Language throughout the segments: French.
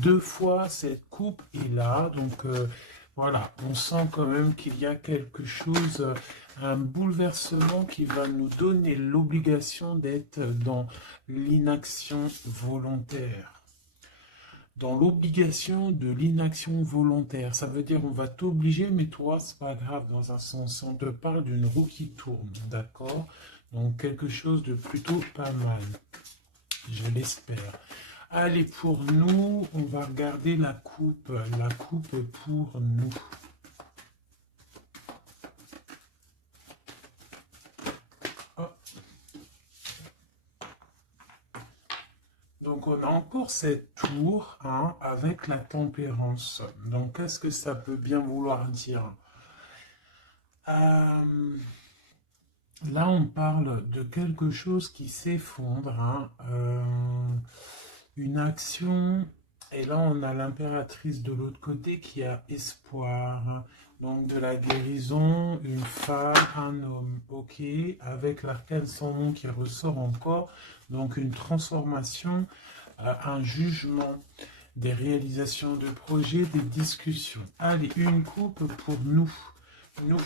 deux fois cette coupe est là, donc voilà, on sent quand même qu'il y a quelque chose, un bouleversement qui va nous donner l'obligation d'être dans l'inaction volontaire. Dans l'obligation de l'inaction volontaire, ça veut dire on va t'obliger, mais toi, c'est pas grave dans un sens. On te parle d'une roue qui tourne, d'accord? Donc quelque chose de plutôt pas mal, je l'espère. Allez, pour nous, on va regarder la coupe pour nous. Hop. Donc, on a encore cette tour hein, avec la tempérance. Donc, qu'est-ce que ça peut bien vouloir dire? Là, on parle de quelque chose qui s'effondre, hein, une action, et là, on a l'impératrice de l'autre côté qui a espoir, hein. Donc de la guérison, une femme, un homme, ok, avec l'arcane sans nom qui ressort encore, donc une transformation, un jugement, des réalisations de projets, des discussions. Allez, une coupe pour nous. Nous,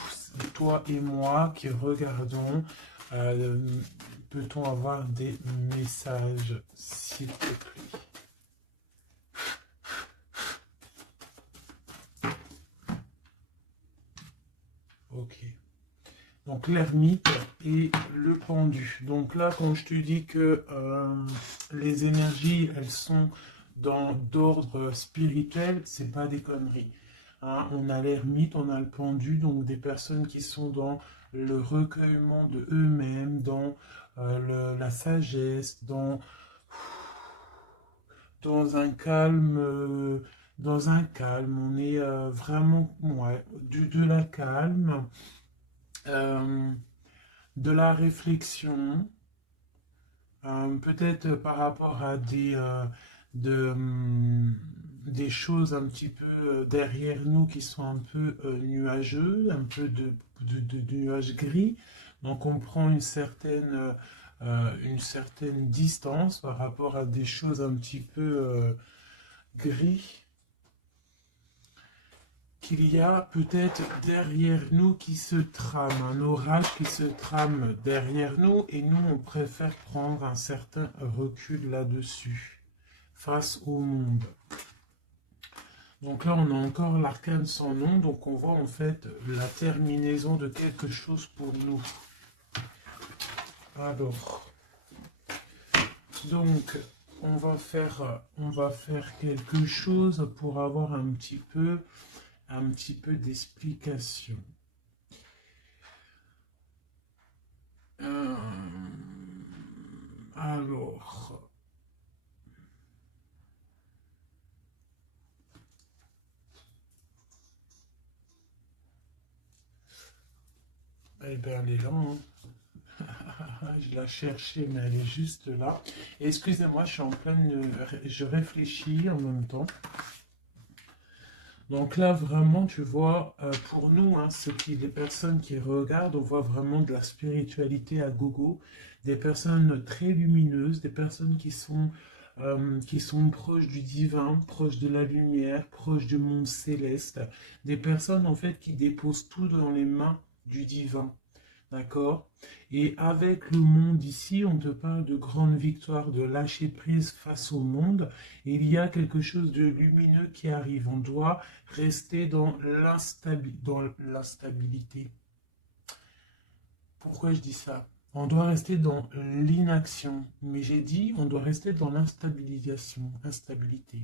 toi et moi qui regardons, euh, peut-on avoir des messages, s'il te plaît? Ok. Donc l'ermite et le pendu. Donc là, quand je te dis que les énergies, elles sont d'ordre spirituel, c'est pas des conneries. Hein, on a l'ermite, on a le pendu, donc des personnes qui sont dans le recueillement de eux-mêmes, dans la sagesse, dans un calme, on est vraiment, ouais, de la calme, euh, de la réflexion, peut-être par rapport à des choses un petit peu derrière nous qui sont un peu nuageux, un peu de nuages gris. Donc on prend une certaine distance par rapport à des choses un petit peu gris qu'il y a peut-être derrière nous qui se trame, un orage qui se trame derrière nous et nous on préfère prendre un certain recul là-dessus face au monde. Donc là on a encore l'arcane sans nom, donc on voit en fait la terminaison de quelque chose pour nous. Alors, donc on va faire quelque chose pour avoir un petit peu d'explication. Euh, alors, eh bien, elle est là, hein. Je la cherchais, mais elle est juste là. Excusez-moi, je suis en pleine... Je réfléchis en même temps. Donc là, vraiment, tu vois, pour nous, hein, les personnes qui regardent, on voit vraiment de la spiritualité à gogo, des personnes très lumineuses, des personnes qui sont proches du divin, proches de la lumière, proches du monde céleste, des personnes en fait qui déposent tout dans les mains du divin. D'accord? Et avec le monde ici, on te parle de grande victoire, de lâcher prise face au monde. Et il y a quelque chose de lumineux qui arrive. On doit rester dans l'instabilité. Pourquoi je dis ça? On doit rester dans l'inaction. Mais j'ai dit, on doit rester dans l'instabilisation, instabilité.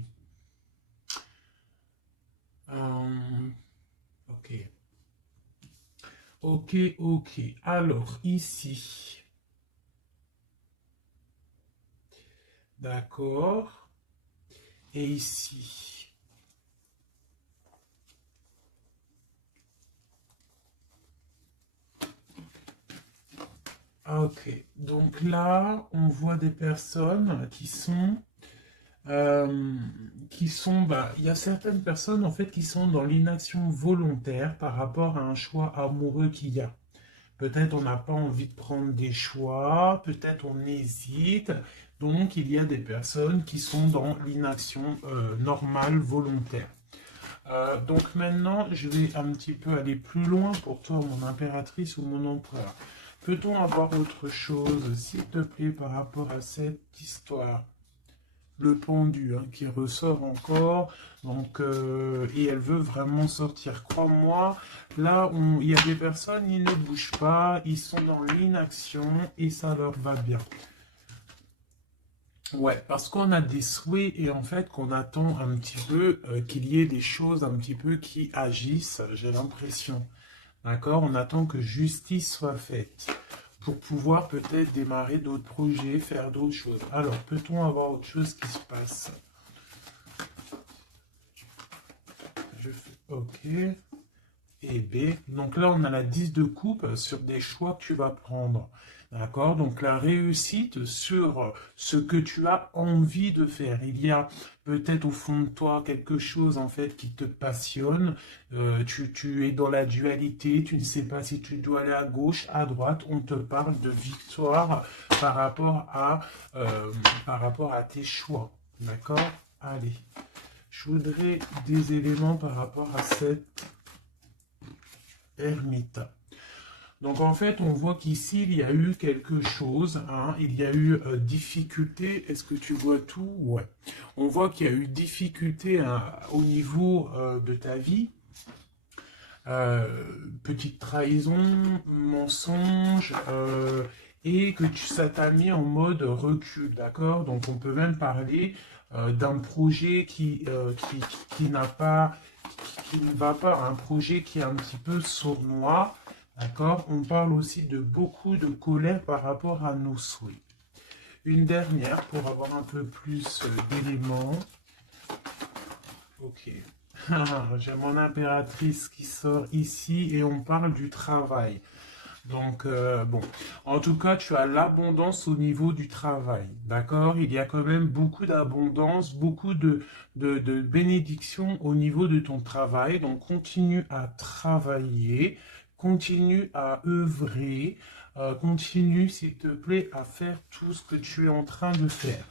Euh, ok. Ok, ok. Alors, ici. D'accord. Et ici. Ah, ok. Donc là, on voit des personnes bah, il y a certaines personnes en fait qui sont dans l'inaction volontaire par rapport à un choix amoureux qu'il y a. Peut-être on n'a pas envie de prendre des choix, peut-être on hésite, Donc, il y a des personnes qui sont dans l'inaction normale, volontaire. Donc maintenant, je vais un petit peu aller plus loin pour toi, mon impératrice ou mon empereur. Peut-on avoir autre chose, s'il te plaît, par rapport à cette histoire? Le pendu hein, qui ressort encore, donc, et elle veut vraiment sortir. Crois-moi, là, il y a des personnes, ils ne bougent pas, ils sont dans l'inaction et ça leur va bien. Ouais, parce qu'on a des souhaits et en fait qu'on attend un petit peu qu'il y ait des choses un petit peu qui agissent, j'ai l'impression. D'accord? On attend que justice soit faite pour pouvoir peut-être démarrer d'autres projets, faire d'autres choses. Alors, peut-on avoir autre chose qui se passe? Je fais OK. Et B. Donc là, on a la 10 de coupe sur des choix que tu vas prendre. D'accord? Donc la réussite sur ce que tu as envie de faire. Il y a peut-être au fond de toi quelque chose en fait qui te passionne. Tu es dans la dualité, tu ne sais pas si tu dois aller à gauche, à droite. On te parle de victoire par rapport à, euh, par rapport à tes choix. D'accord? Allez. Je voudrais des éléments par rapport à cette ermite. Donc en fait, on voit qu'ici, il y a eu quelque chose, hein, il y a eu difficulté, est-ce que tu vois tout? Ouais. On voit qu'il y a eu difficulté hein, au niveau de ta vie, euh, petite trahison, mensonge, et que ça t'a mis en mode recul, d'accord? Donc on peut même parler d'un projet qui n'a pas, qui ne va pas, un projet qui est un petit peu sournois, d'accord? On parle aussi de beaucoup de colère par rapport à nos souhaits. Une dernière pour avoir un peu plus d'éléments. Ok. J'ai mon impératrice qui sort ici et on parle du travail. Donc, bon, en tout cas, tu as l'abondance au niveau du travail, d'accord? Il y a quand même beaucoup d'abondance, beaucoup de bénédictions au niveau de ton travail. Donc, continue à travailler, continue à œuvrer, continue, s'il te plaît, à faire tout ce que tu es en train de faire.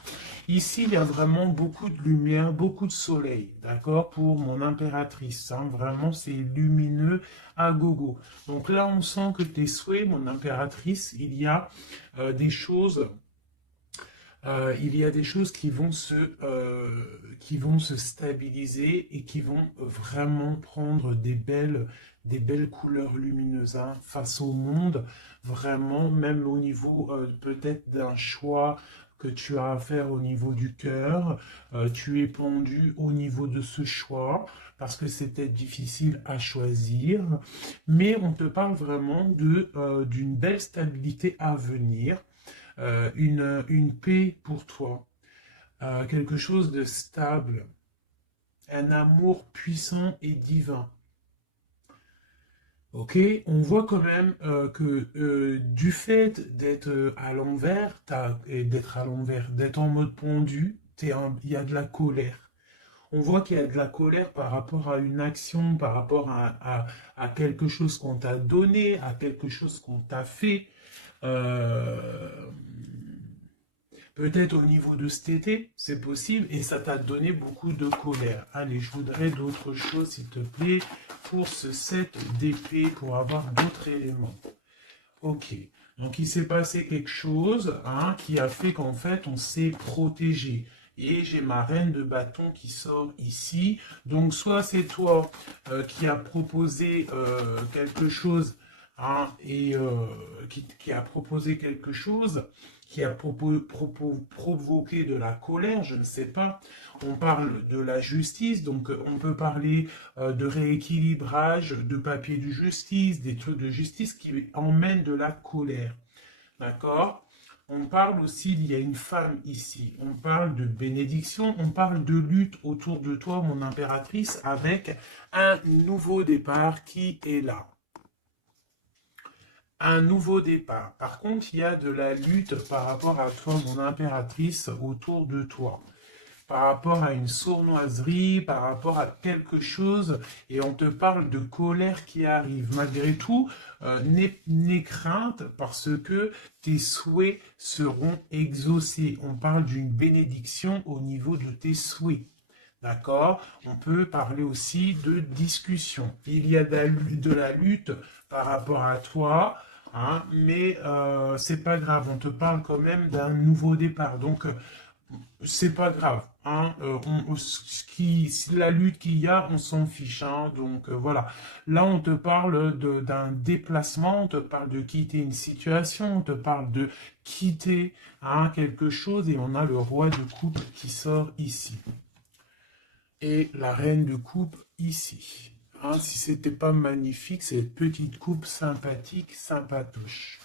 Ici, il y a vraiment beaucoup de lumière, beaucoup de soleil, d'accord? Pour mon impératrice, hein. Vraiment, c'est lumineux à gogo. Donc là, on sent que tes souhaits, mon impératrice, il y a des choses qui vont se stabiliser et qui vont vraiment prendre des belles couleurs lumineuses hein, face au monde, vraiment, même au niveau peut-être d'un choix que tu as à faire au niveau du cœur, tu es pendu au niveau de ce choix parce que c'était difficile à choisir, mais on te parle vraiment d'une belle stabilité à venir, une paix pour toi, quelque chose de stable, un amour puissant et divin. Ok, on voit quand même que du fait d'être à l'envers, d'être en mode pendu, il y a de la colère. On voit qu'il y a de la colère par rapport à une action, par rapport à quelque chose qu'on t'a donné, à quelque chose qu'on t'a fait. Euh, Peut-être au niveau de cet été, c'est possible, et ça t'a donné beaucoup de colère. Allez, je voudrais d'autres choses, s'il te plaît, pour ce set d'épée, pour avoir d'autres éléments. Ok, donc il s'est passé quelque chose hein, qui a fait qu'en fait, on s'est protégé. Et j'ai ma reine de bâton qui sort ici. Donc soit c'est toi qui as proposé quelque chose hein, et qui a proposé quelque chose, qui a provoqué de la colère, je ne sais pas. On parle de la justice, donc on peut parler de rééquilibrage, de papier de justice, des trucs de justice qui emmènent de la colère. D'accord? On parle aussi, il y a une femme ici, on parle de bénédiction, on parle de lutte autour de toi, mon impératrice, avec un nouveau départ qui est là. Un nouveau départ. Par contre, il y a de la lutte par rapport à toi, mon impératrice, autour de toi. par rapport à une sournoiserie, par rapport à quelque chose, et on te parle de colère qui arrive. Malgré tout, n'aie crainte parce que tes souhaits seront exaucés. On parle d'une bénédiction au niveau de tes souhaits. D'accord? On peut parler aussi de discussion. Il y a de la lutte par rapport à toi, hein, mais c'est pas grave. On te parle quand même d'un nouveau départ. Donc, c'est pas grave. Hein, la lutte qu'il y a, on s'en fiche. Hein, donc, voilà. Là, on te parle d'un déplacement, on te parle de quitter une situation, on te parle de quitter hein, quelque chose, et on a le roi de coupe qui sort ici. Et la reine de coupe ici. Hein, si c'était pas magnifique, cette petite coupe sympathique, sympatoche.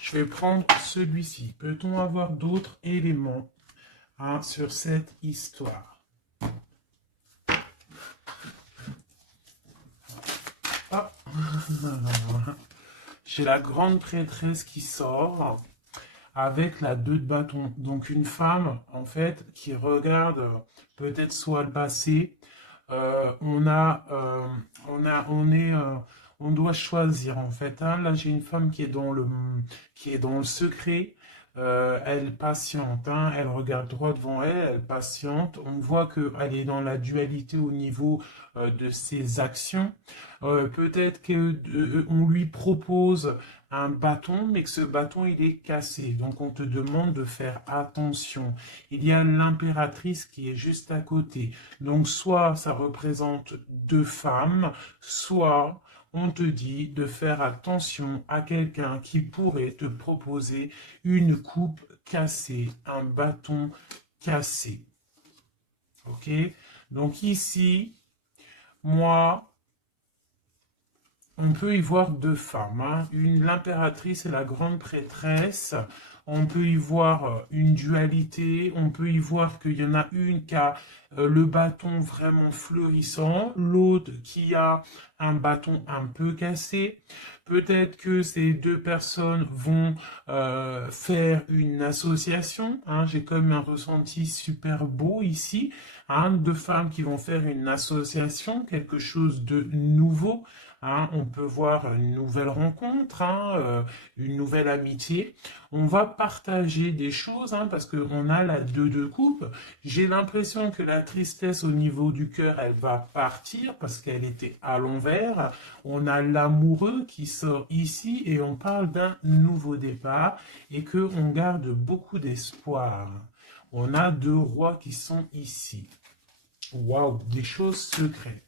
Je vais prendre celui-ci. Peut-on avoir d'autres éléments hein, sur cette histoire? Ah. J'ai la grande prêtresse qui sort avec la 2 de bâton. Donc une femme, en fait, qui regarde peut-être soit le passé. On doit choisir en fait. Hein. Là, j'ai une femme qui est dans le secret. Elle patiente, hein. Elle regarde droit devant elle, elle patiente. On voit qu'elle est dans la dualité au niveau de ses actions. Peut-être qu'on lui propose un bâton, mais que ce bâton il est cassé. Donc on te demande de faire attention. Il y a l'impératrice qui est juste à côté. Donc soit ça représente 2 femmes, soit on te dit de faire attention à quelqu'un qui pourrait te proposer une coupe cassée, un bâton cassé. Ok? Donc ici, moi, on peut y voir 2 femmes, hein. L'impératrice et la grande prêtresse. On peut y voir une dualité, on peut y voir qu'il y en a une qui a le bâton vraiment fleurissant, l'autre qui a un bâton un peu cassé. Peut-être que ces 2 personnes vont faire une association. Hein. J'ai comme un ressenti super beau ici. Hein, 2 femmes qui vont faire une association, quelque chose de nouveau. Hein, on peut voir une nouvelle rencontre, hein, une nouvelle amitié. On va partager des choses hein, parce qu'on a la 2 de coupe. J'ai l'impression que la tristesse au niveau du cœur, elle va partir parce qu'elle était à l'envers. On a l'amoureux qui sort ici et on parle d'un nouveau départ et qu'on garde beaucoup d'espoir. On a 2 rois qui sont ici. Waouh, des choses secrètes.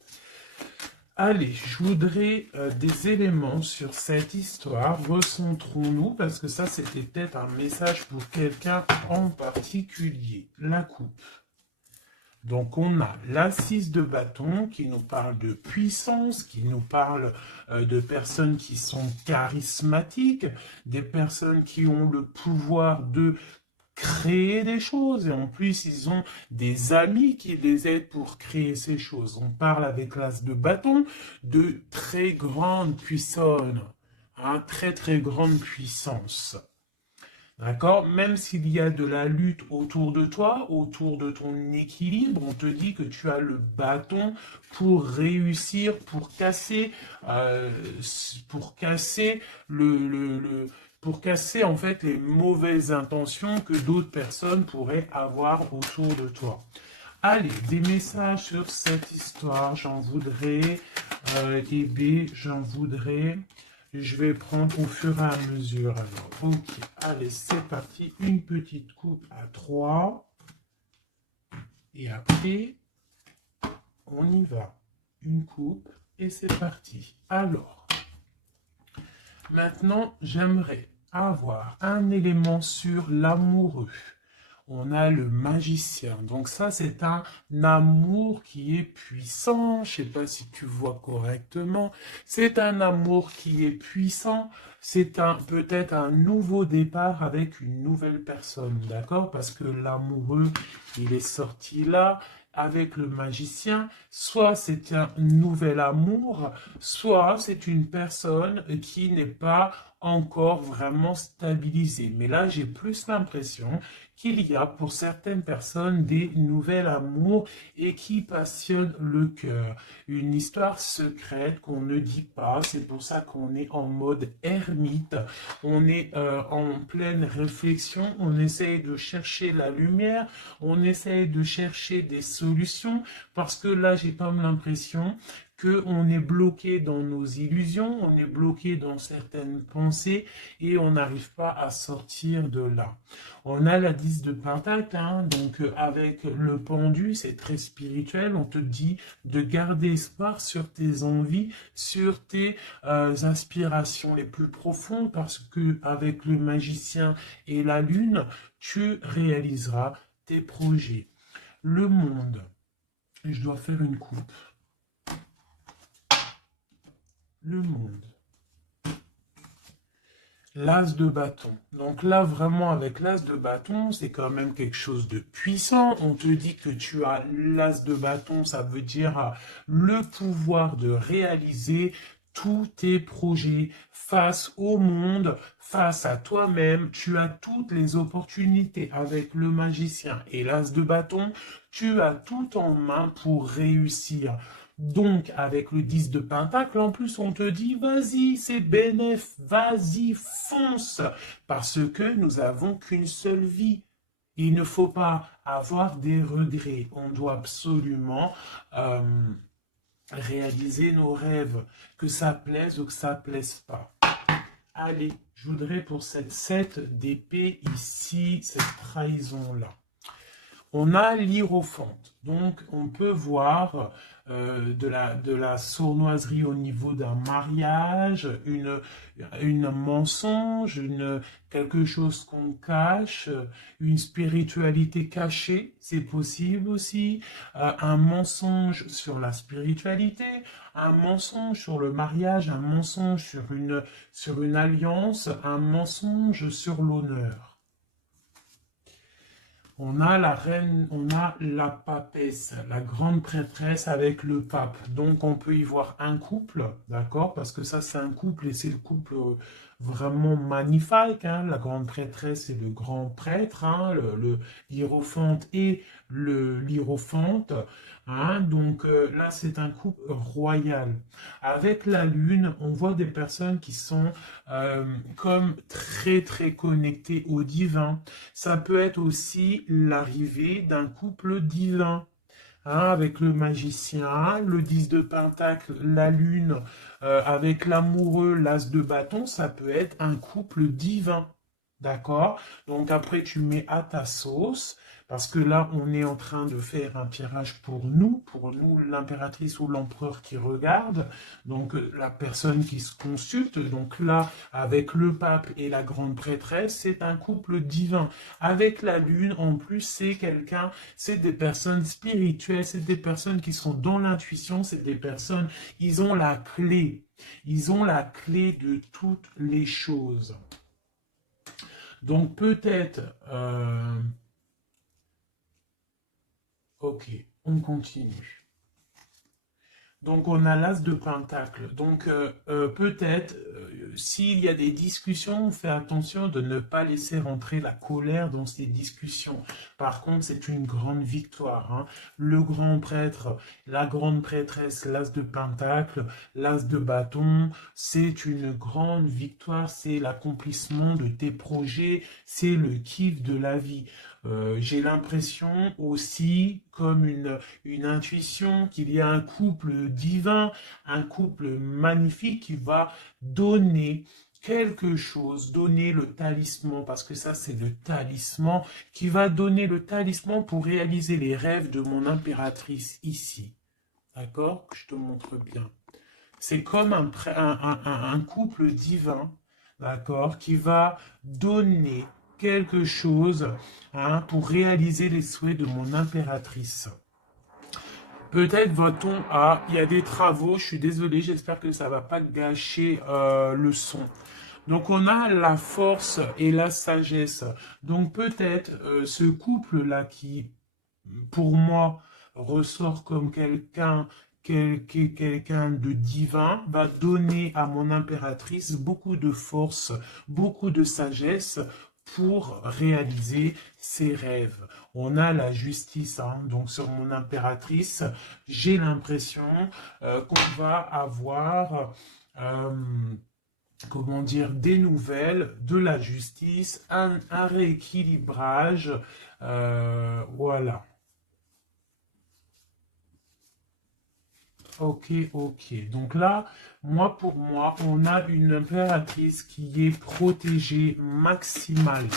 Allez, je voudrais des éléments sur cette histoire. Recentrons-nous, parce que ça, c'était peut-être un message pour quelqu'un en particulier. La coupe. Donc, on a l'assise de bâton qui nous parle de puissance, qui nous parle de personnes qui sont charismatiques, des personnes qui ont le pouvoir de créer des choses, et en plus ils ont des amis qui les aident pour créer ces choses. On parle avec l'as de bâton de très grande puissance, hein, très très grande puissance. D'accord? Même s'il y a de la lutte autour de toi, autour de ton équilibre, on te dit que tu as le bâton pour réussir, pour casser pour casser en fait les mauvaises intentions que d'autres personnes pourraient avoir autour de toi. Allez, des messages sur cette histoire, j'en voudrais, j'en voudrais. Je vais prendre au fur et à mesure. Alors, ok, allez, c'est parti. Une petite coupe à 3. Et après, on y va. Une coupe et c'est parti. Alors, maintenant, j'aimerais avoir un élément sur l'amoureux. On a le magicien. Donc ça, c'est un amour qui est puissant. Je ne sais pas si tu vois correctement. C'est un amour qui est puissant. C'est peut-être un nouveau départ avec une nouvelle personne. D'accord? Parce que l'amoureux, il est sorti là avec le magicien. Soit c'est un nouvel amour, soit c'est une personne qui n'est pas encore vraiment stabilisée. Mais là, j'ai plus l'impression qu'il y a pour certaines personnes des nouvelles amours et qui passionnent le cœur. Une histoire secrète qu'on ne dit pas, c'est pour ça qu'on est en mode ermite, on est en pleine réflexion, on essaye de chercher la lumière, on essaye de chercher des solutions, parce que là j'ai comme l'impression qu'on est bloqué dans nos illusions, on est bloqué dans certaines pensées et on n'arrive pas à sortir de là. On a la 10 de Pentacle, hein, donc avec le pendu, c'est très spirituel, on te dit de garder espoir sur tes envies, sur tes aspirations les plus profondes, parce que avec le magicien et la lune, tu réaliseras tes projets. Le monde, je dois faire une coupe. Le monde. L'as de bâton. Donc là, vraiment, avec l'as de bâton, c'est quand même quelque chose de puissant. On te dit que tu as l'as de bâton, ça veut dire le pouvoir de réaliser tous tes projets face au monde, face à toi-même. Tu as toutes les opportunités avec le magicien et l'as de bâton. Tu as tout en main pour réussir. Donc, avec le 10 de Pentacle, en plus, on te dit, vas-y, c'est bénéf, vas-y, fonce, parce que nous avons qu'une seule vie. Il ne faut pas avoir des regrets. On doit absolument réaliser nos rêves, que ça plaise ou que ça plaise pas. Allez, je voudrais pour cette 7 d'épée ici, cette trahison-là. On a l'hiérophante, donc on peut voir de la sournoiserie au niveau d'un mariage, une mensonge, quelque chose qu'on cache, une spiritualité cachée, c'est possible aussi, un mensonge sur la spiritualité, un mensonge sur le mariage, un mensonge sur une alliance, un mensonge sur l'honneur. On a la reine, on a la papesse, la grande prêtresse avec le pape. Donc on peut y voir un couple, d'accord? Parce que ça c'est un couple et c'est le couple vraiment magnifique. Hein? La grande prêtresse et le grand prêtre, hein? Le hiérophante et l'hiérophante. Hein? Donc là c'est un couple royal. Avec la lune, on voit des personnes qui sont comme très très connectées au divin. Ça peut être aussi l'arrivée d'un couple divin. Hein, avec le magicien, le 10 de Pentacle, la lune, avec l'amoureux, l'as de bâton, ça peut être un couple divin. D'accord? Donc après, tu mets à ta sauce, parce que là, on est en train de faire un tirage pour nous l'impératrice ou l'empereur qui regarde, donc la personne qui se consulte. Donc là, avec le pape et la grande prêtresse, c'est un couple divin. Avec la lune, en plus, c'est des personnes spirituelles, c'est des personnes qui sont dans l'intuition, c'est des personnes, ils ont la clé de toutes les choses. Donc peut-être, ok, on continue. Donc on a l'as de Pentacle. Donc peut-être, s'il y a des discussions, on fait attention de ne pas laisser rentrer la colère dans ces discussions. Par contre, c'est une grande victoire. Hein. Le grand prêtre, la grande prêtresse, l'as de Pentacle, l'as de bâton, c'est une grande victoire, c'est l'accomplissement de tes projets, c'est le kiff de la vie. J'ai l'impression aussi, comme une intuition, qu'il y a un couple divin, un couple magnifique qui va donner quelque chose, donner le talisman, parce que ça c'est le talisman, qui va donner le talisman pour réaliser les rêves de mon impératrice ici. D'accord? Je te montre bien. C'est comme un couple divin, d'accord, qui va donner quelque chose hein, pour réaliser les souhaits de mon impératrice. Peut-être va-t-on à... Il y a des travaux, je suis désolé, j'espère que ça ne va pas gâcher le son. Donc on a la force et la sagesse. Donc peut-être ce couple-là qui, pour moi, ressort comme quelqu'un de divin, va donner à mon impératrice beaucoup de force, beaucoup de sagesse pour réaliser ses rêves. On a la justice, hein, donc sur mon impératrice, j'ai l'impression qu'on va avoir, comment dire, des nouvelles de la justice, un rééquilibrage, voilà. Ok, ok. Donc là, pour moi, on a une impératrice qui est protégée maximale.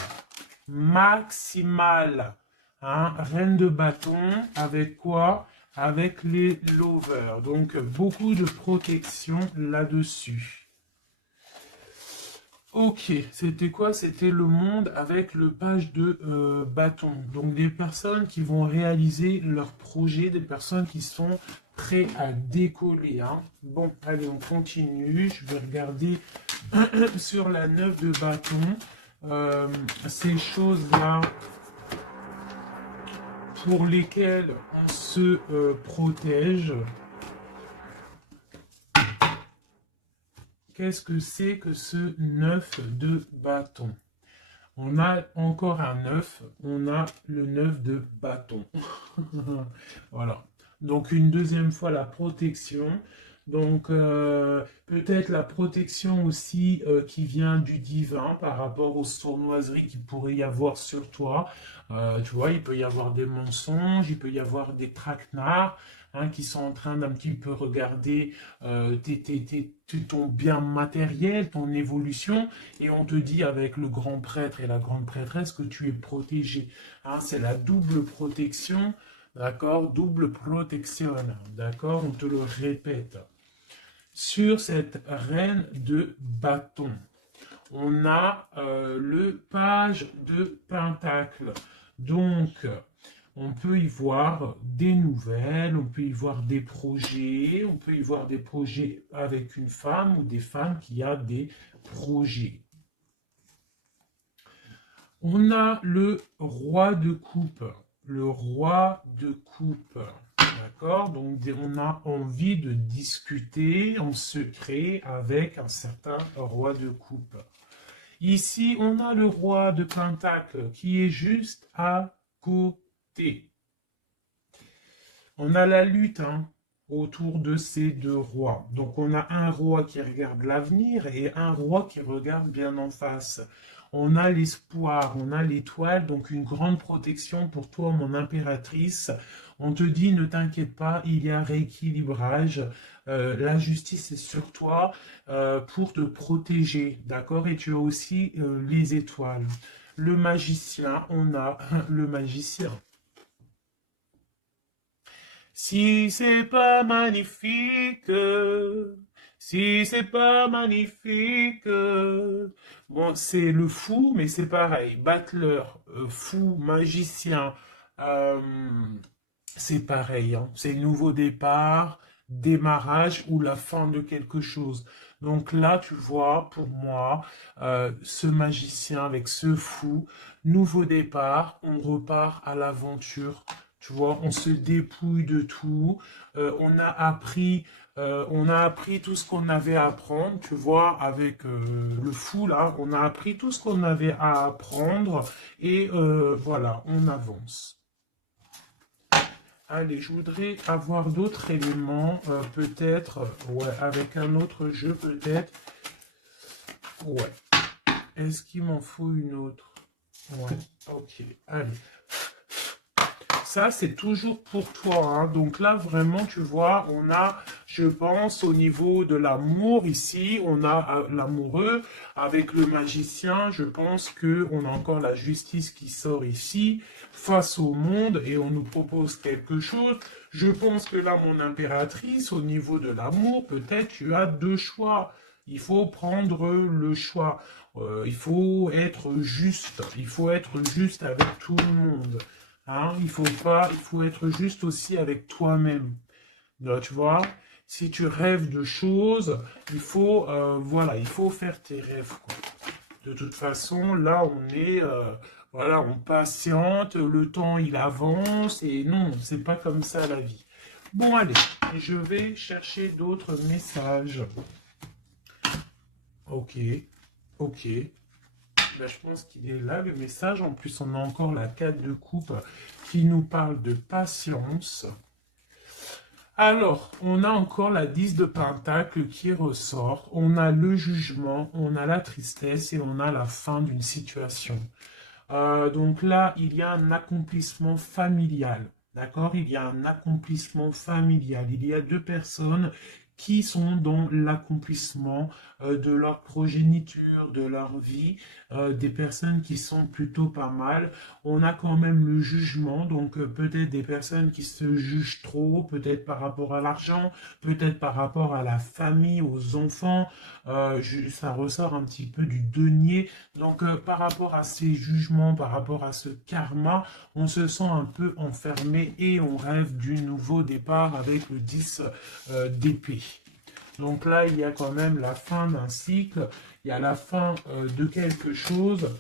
Maximale. Hein? Reine de bâton, avec quoi? Avec les lovers. Donc, beaucoup de protection là-dessus. Ok, c'était quoi? C'était le monde avec le page de bâton. Donc des personnes qui vont réaliser leurs projets, des personnes qui sont prêtes à décoller. Hein. Bon, allez, on continue. Je vais regarder sur la 9 de bâton. Ces choses-là pour lesquelles on se protège. Qu'est-ce que c'est que ce 9 de bâton? On a encore un 9, on a le 9 de bâton. Voilà. Donc une deuxième fois la protection. Donc peut-être la protection aussi qui vient du divin par rapport aux sournoiseries qu'il pourrait y avoir sur toi. Tu vois, il peut y avoir des mensonges, il peut y avoir des traquenards. Hein, qui sont en train d'un petit peu regarder ton bien matériel, ton évolution, et on te dit avec le grand prêtre et la grande prêtresse que tu es protégé. Hein, c'est la double protection, d'accord? Double protection, d'accord? On te le répète. Sur cette reine de bâton, on a le page de pentacle. Donc, on peut y voir des nouvelles, on peut y voir des projets, on peut y voir des projets avec une femme ou des femmes qui a des projets. On a le roi de coupe. Le roi de coupe. D'accord? Donc, on a envie de discuter en secret avec un certain roi de coupe. Ici, on a le roi de pentacle qui est juste à côté. On a la lutte autour de ces deux rois. Donc, on a un roi qui regarde l'avenir et un roi qui regarde bien en face. On a l'espoir, on a l'étoile, donc une grande protection pour toi, mon impératrice. On te dit, ne t'inquiète pas, il y a rééquilibrage. La justice est sur toi pour te protéger, d'accord? Et tu as aussi les étoiles. Le magicien, on a le magicien. Si c'est pas magnifique, si c'est pas magnifique. Bon, c'est le fou, mais c'est pareil. Battleur, fou, magicien, euh, c'est pareil. Hein. C'est nouveau départ, démarrage ou la fin de quelque chose. Donc là, tu vois, pour moi, ce magicien avec ce fou, nouveau départ, on repart à l'aventure. Tu vois, on se dépouille de tout. On a appris tout ce qu'on avait à apprendre. Tu vois, avec le fou là, on a appris tout ce qu'on avait à apprendre et voilà, on avance. Allez, je voudrais avoir d'autres éléments, peut-être, ouais, avec un autre jeu, peut-être. Ouais. Est-ce qu'il m'en faut une autre? Ouais, ok, allez. Ça, c'est toujours pour toi. Hein. Donc là, vraiment, tu vois, on a, je pense, au niveau de l'amour ici, on a l'amoureux avec le magicien. Je pense qu'on a encore la justice qui sort ici face au monde et on nous propose quelque chose. Je pense que là, mon impératrice, au niveau de l'amour, peut-être tu as deux choix. Il faut prendre le choix. Il faut être juste. Il faut être juste avec tout le monde. Hein, il faut être juste aussi avec toi-même. Tu vois, si tu rêves de choses, voilà, il faut faire tes rêves. Quoi. De toute façon, là, voilà, on patiente, le temps, il avance, et non, c'est pas comme ça la vie. Bon, allez, je vais chercher d'autres messages. Ok, ok. Ben, je pense qu'il est là, le message. En plus, on a encore la 4 de coupe qui nous parle de patience. Alors, on a encore la 10 de Pentacle qui ressort. On a le jugement, on a la tristesse et on a la fin d'une situation. Donc là, il y a un accomplissement familial. D'accord? Il y a un accomplissement familial. Il y a deux personnes qui sont dans l'accomplissement de leur progéniture, de leur vie, des personnes qui sont plutôt pas mal. On a quand même le jugement, donc peut-être des personnes qui se jugent trop, peut-être par rapport à l'argent, peut-être par rapport à la famille, aux enfants. Ça ressort un petit peu du denier. Donc par rapport à ces jugements, par rapport à ce karma, on se sent un peu enfermé et on rêve du nouveau départ avec le 10 d'épée. Donc là, il y a quand même la fin d'un cycle, il y a la fin de quelque chose.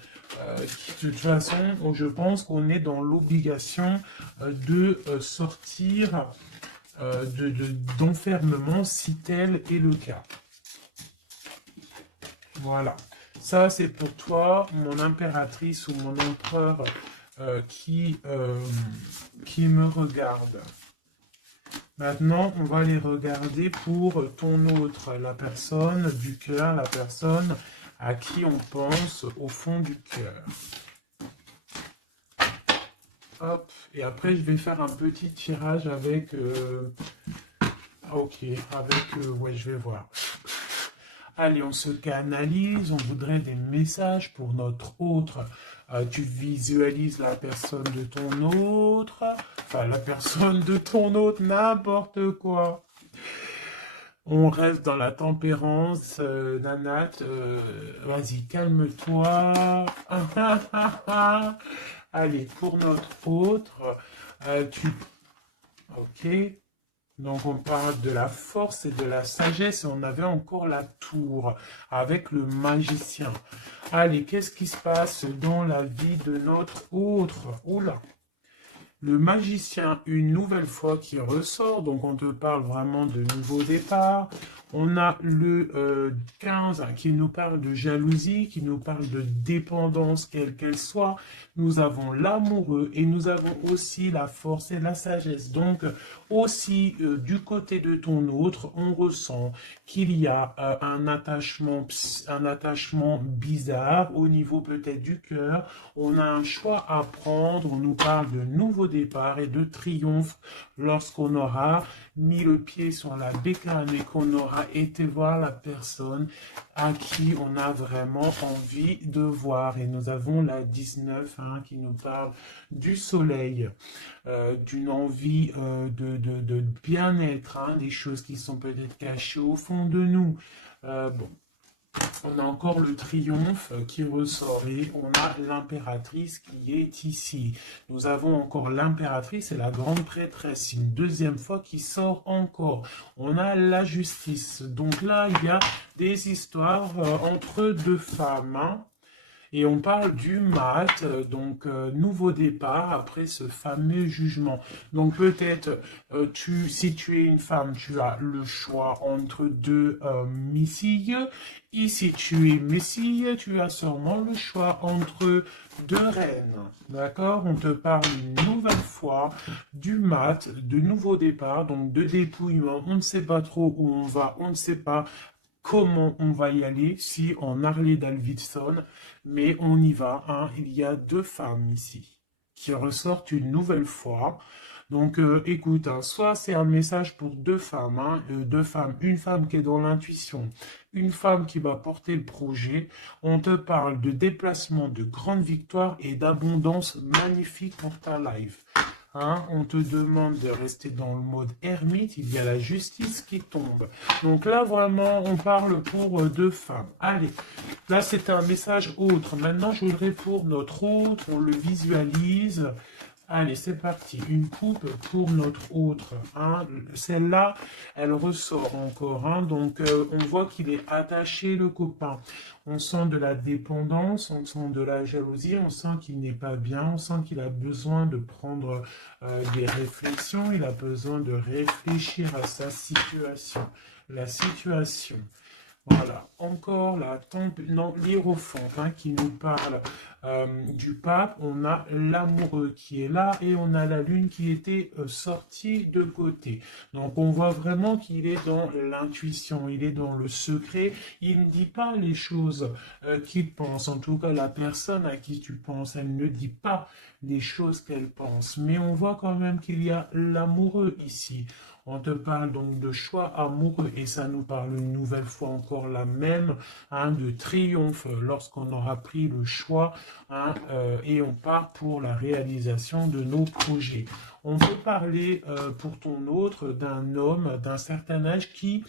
Qui, de toute façon, je pense qu'on est dans l'obligation de sortir d'enfermement si tel est le cas. Voilà. Ça, c'est pour toi, mon impératrice ou mon empereur qui me regarde. Maintenant, on va les regarder pour ton autre, la personne du cœur, la personne à qui on pense au fond du cœur. Hop, et après je vais faire un petit tirage avec... ok, avec... ouais, je vais voir. Allez, on se canalise, on voudrait des messages pour notre autre. Tu visualises la personne de ton autre, enfin la personne de ton autre, n'importe quoi. On reste dans la tempérance, Nanat. Vas-y, calme-toi. Allez, pour notre autre, ok. Donc on parle de la force et de la sagesse. Et on avait encore la tour avec le magicien. Allez, qu'est-ce qui se passe dans la vie de notre autre? Oula. Le magicien, une nouvelle fois, qui ressort. Donc on te parle vraiment de nouveau départ. On a le 15 qui nous parle de jalousie, qui nous parle de dépendance, quelle qu'elle soit. Nous avons l'amoureux et nous avons aussi la force et la sagesse. Donc aussi du côté de ton autre, on ressent qu'il y a un attachement bizarre au niveau peut-être du cœur. On a un choix à prendre. On nous parle de nouveau départ et de triomphe lorsqu'on aura mis le pied sur la bécane et qu'on aura été voir la personne à qui on a vraiment envie de voir. Et nous avons la 19 qui nous parle du soleil, d'une envie de bien-être, des choses qui sont peut-être cachées au fond de nous. Bon. On a encore le triomphe qui ressort et on a l'impératrice qui est ici. Nous avons encore l'impératrice et la grande prêtresse, une deuxième fois qui sort encore. On a la justice. Donc là, il y a des histoires entre deux femmes. Et on parle du mat, donc nouveau départ après ce fameux jugement. Donc peut-être, si tu es une femme, tu as le choix entre deux missiles. Et si tu es missile, tu as sûrement le choix entre deux reines. D'accord? On te parle une nouvelle fois du mat, de nouveau départ, donc de dépouillement. On ne sait pas trop où on va, on ne sait pas comment on va y aller, si en Harley-Davidson, mais on y va. Il y a deux femmes ici qui ressortent une nouvelle fois. Donc, écoute, soit c'est un message pour deux femmes, une femme qui est dans l'intuition, une femme qui va porter le projet. On te parle de déplacement, de grandes victoires et d'abondance magnifique pour ta life. On te demande de rester dans le mode ermite, il y a la justice qui tombe. Donc là, vraiment, on parle pour deux femmes. Allez, là, c'est un message autre. Maintenant, je voudrais pour notre autre, on le visualise. Allez, c'est parti. Une coupe pour notre autre. Celle-là, elle ressort encore. Donc, on voit qu'il est attaché, le copain. On sent de la dépendance, on sent de la jalousie, on sent qu'il n'est pas bien, on sent qu'il a besoin de prendre des réflexions, il a besoin de réfléchir à sa situation. La situation. Voilà, encore la non, l'Hiérophante qui nous parle du pape. On a l'amoureux qui est là et on a la lune qui était sortie de côté. Donc on voit vraiment qu'il est dans l'intuition, il est dans le secret. Il ne dit pas les choses qu'il pense. En tout cas, la personne à qui tu penses, elle ne dit pas les choses qu'elle pense. Mais on voit quand même qu'il y a l'amoureux ici. On te parle donc de choix amoureux et ça nous parle une nouvelle fois encore la même de triomphe lorsqu'on aura pris le choix et on part pour la réalisation de nos projets. On peut parler pour ton autre d'un homme d'un certain âge qui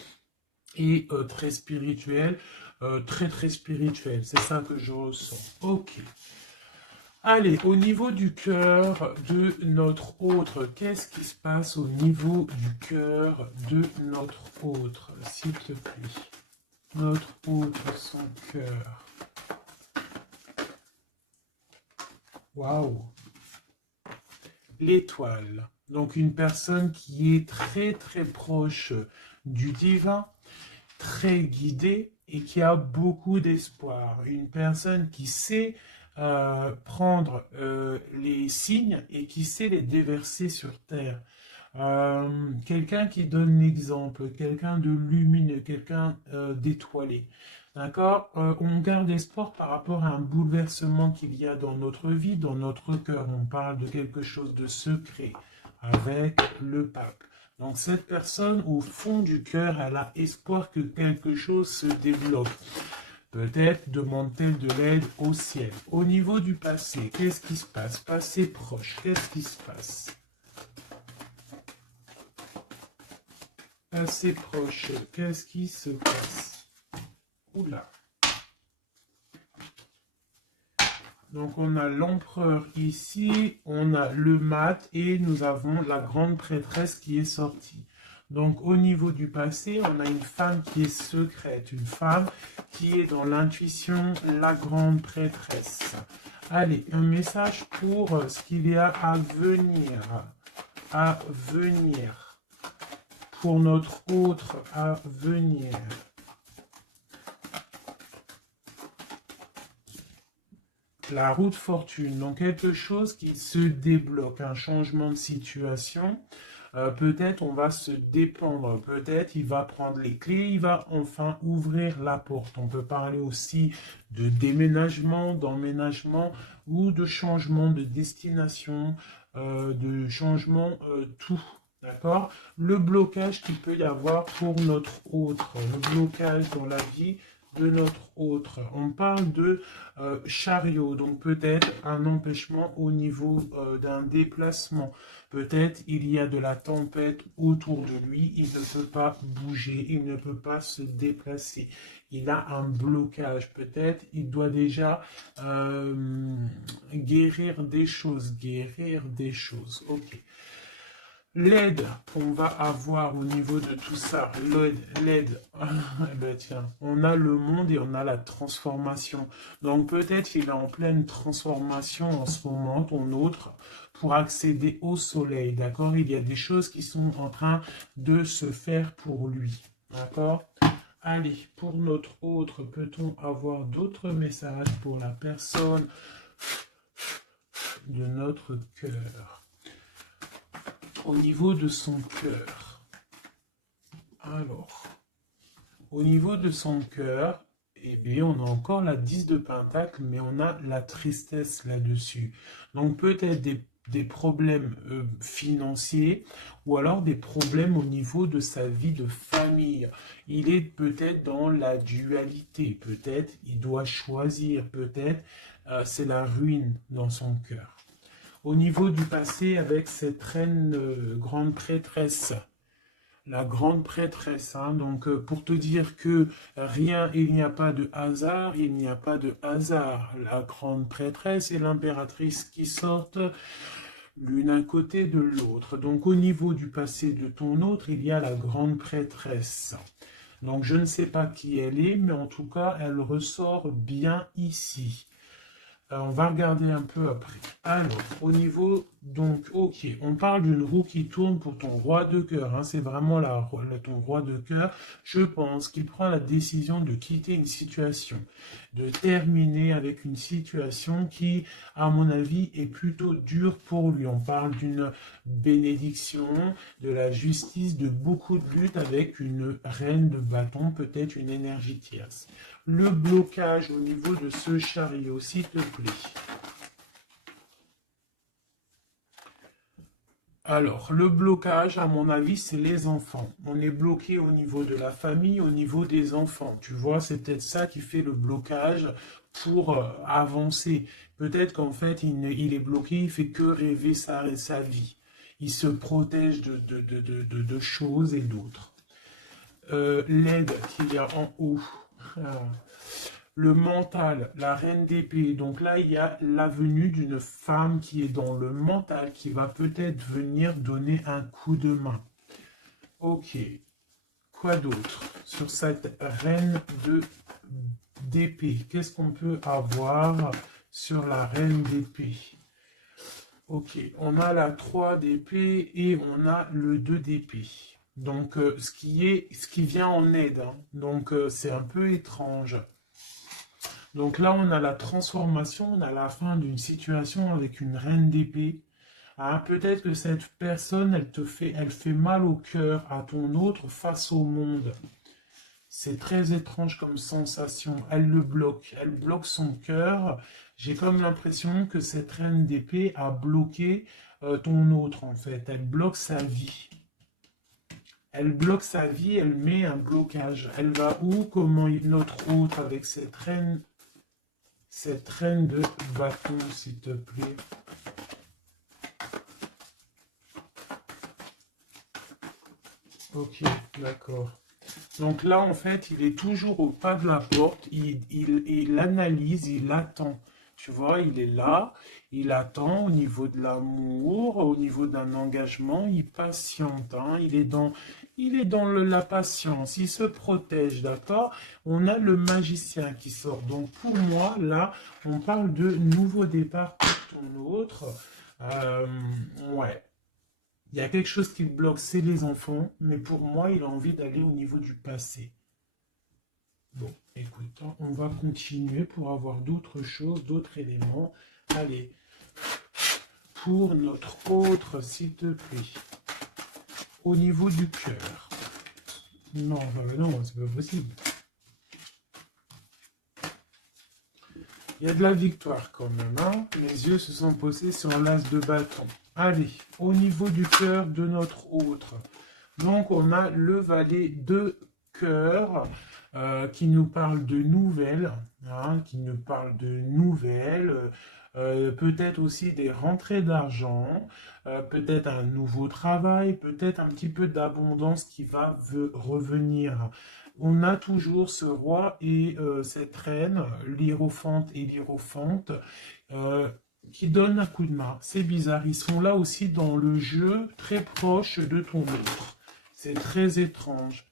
est très spirituel, très spirituel. C'est ça que je ressens. Ok. Allez, au niveau du cœur de notre autre, qu'est-ce qui se passe au niveau du cœur de notre autre, s'il te plaît? Notre autre, son cœur. Waouh! L'étoile. Donc une personne qui est très proche du divin, très guidée et qui a beaucoup d'espoir. Une personne qui sait prendre les signes et qui sait les déverser sur terre. Quelqu'un qui donne l'exemple, quelqu'un de lumineux, quelqu'un d'étoilé. D'accord. On garde espoir par rapport à un bouleversement qu'il y a dans notre vie, dans notre cœur. On parle de quelque chose de secret avec le pape. Donc cette personne, au fond du cœur, elle a espoir que quelque chose se débloque. Peut-être demande-t-elle de l'aide au ciel. Au niveau du passé, qu'est-ce qui se passe? Passé proche, qu'est-ce qui se passe? Passé proche, qu'est-ce qui se passe? Oula. Donc on a l'empereur ici, on a le mat et nous avons la grande prêtresse qui est sortie. Donc au niveau du passé, on a une femme qui est secrète, une femme qui est dans l'intuition, la grande prêtresse. Allez, un message pour ce qu'il y a à venir. À venir. Pour notre autre à venir. La roue de fortune, donc quelque chose qui se débloque, un changement de situation. Peut-être on va se dépendre, peut-être il va prendre les clés, il va enfin ouvrir la porte. On peut parler aussi de déménagement, d'emménagement ou de changement de destination, de changement tout. D'accord? Le blocage qu'il peut y avoir pour notre autre, le blocage dans la vie de notre autre. On parle de chariot, donc peut-être un empêchement au niveau d'un déplacement. Peut-être il y a de la tempête autour de lui, il ne peut pas bouger, il ne peut pas se déplacer. Il a un blocage, peut-être il doit déjà guérir des choses, ok. L'aide qu'on va avoir au niveau de tout ça, l'aide, ben tiens, on a le monde et on a la transformation. Donc peut-être il est en pleine transformation en ce moment, ton autre, pour accéder au soleil, d'accord? Il y a des choses qui sont en train de se faire pour lui, d'accord? Allez, pour notre autre, peut-on avoir d'autres messages pour la personne de notre cœur? Au niveau de son cœur. Alors, au niveau de son cœur, eh bien, on a encore la 10 de Pentacle, mais on a la tristesse là-dessus. Donc, peut-être des problèmes financiers ou alors des problèmes au niveau de sa vie de famille. Il est peut-être dans la dualité, peut-être il doit choisir, peut-être c'est la ruine dans son cœur. Au niveau du passé, avec cette reine grande prêtresse, la grande prêtresse, donc pour te dire que rien, il n'y a pas de hasard, il n'y a pas de hasard. La grande prêtresse et l'impératrice qui sortent l'une à côté de l'autre. Donc au niveau du passé de ton autre, il y a la grande prêtresse. Donc je ne sais pas qui elle est, mais en tout cas, elle ressort bien ici. On va regarder un peu après. Alors, au niveau, donc, ok, on parle d'une roue qui tourne pour ton roi de cœur, hein, c'est vraiment ton roi de cœur. Je pense qu'il prend la décision de quitter une situation, de terminer avec une situation qui, à mon avis, est plutôt dure pour lui. On parle d'une bénédiction, de la justice, de beaucoup de luttes avec une reine de bâton, peut-être une énergie tierce. Le blocage au niveau de ce chariot, s'il te plaît. Alors, le blocage, à mon avis, c'est les enfants. On est bloqué au niveau de la famille, au niveau des enfants. Tu vois, c'est peut-être ça qui fait le blocage pour avancer. Peut-être qu'en fait, il est bloqué, il fait que rêver sa vie. Il se protège de choses et d'autres. L'aide qu'il y a en haut. Ah. Le mental, la reine d'épée. Donc là, il y a la venue d'une femme qui est dans le mental, qui va peut-être venir donner un coup de main. Ok. Quoi d'autre sur cette reine d'épée? Qu'est-ce qu'on peut avoir sur la reine d'épée? Ok, on a la 3 d'épée et on a le 2 d'épée. Donc, ce qui vient en aide. Hein. Donc, c'est un peu étrange. Donc là, on a la transformation, on a la fin d'une situation avec une reine d'épée. Ah, peut-être que cette personne, elle fait mal au cœur à ton autre face au monde. C'est très étrange comme sensation. Elle bloque son cœur. J'ai comme l'impression que cette reine d'épée a bloqué ton autre en fait. Elle bloque sa vie. Elle bloque sa vie, elle met un blocage. Elle va où? Comment notre autre avec cette reine de bâton, s'il te plaît. Ok, d'accord. Donc là, en fait, il est toujours au pas de la porte, il analyse, il attend. Tu vois, il est là, il attend au niveau de l'amour, au niveau d'un engagement, il patiente, hein, il est dans la patience, il se protège, d'accord? On a le magicien qui sort. Donc pour moi, là, on parle de nouveau départ pour ton autre. Euh, ouais. Il y a quelque chose qui le bloque, c'est les enfants, mais pour moi, il a envie d'aller au niveau du passé. Bon, écoute, hein, on va continuer pour avoir d'autres choses, d'autres éléments. Allez, pour notre autre, s'il te plaît, au niveau du cœur. Non, non, c'est pas possible. Il y a de la victoire quand même, hein. Les yeux se sont posés sur l'as de bâton. Allez, au niveau du cœur de notre autre. Donc, on a le valet de cœur qui nous parle de nouvelles, hein, peut-être aussi des rentrées d'argent, peut-être un nouveau travail, peut-être un petit peu d'abondance qui va revenir. On a toujours ce roi et cette reine, l'hiérophante et l'hiérophante, euh, qui donnent un coup de main. C'est bizarre, ils sont là aussi dans le jeu, très proche de ton autre. C'est très étrange.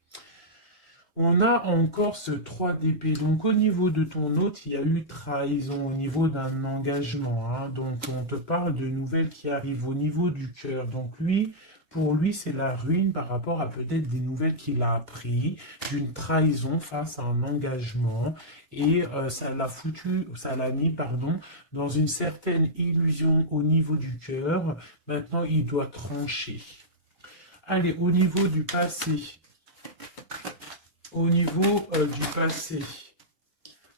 On a encore ce 3 d'épée. Donc au niveau de ton autre, il y a eu trahison au niveau d'un engagement. Hein. Donc on te parle de nouvelles qui arrivent au niveau du cœur. Donc lui, pour lui, c'est la ruine par rapport à peut-être des nouvelles qu'il a appris, d'une trahison face à un engagement. Et ça l'a mis, pardon, dans une certaine illusion au niveau du cœur. Maintenant, il doit trancher. Allez, au niveau du passé. Au niveau du passé,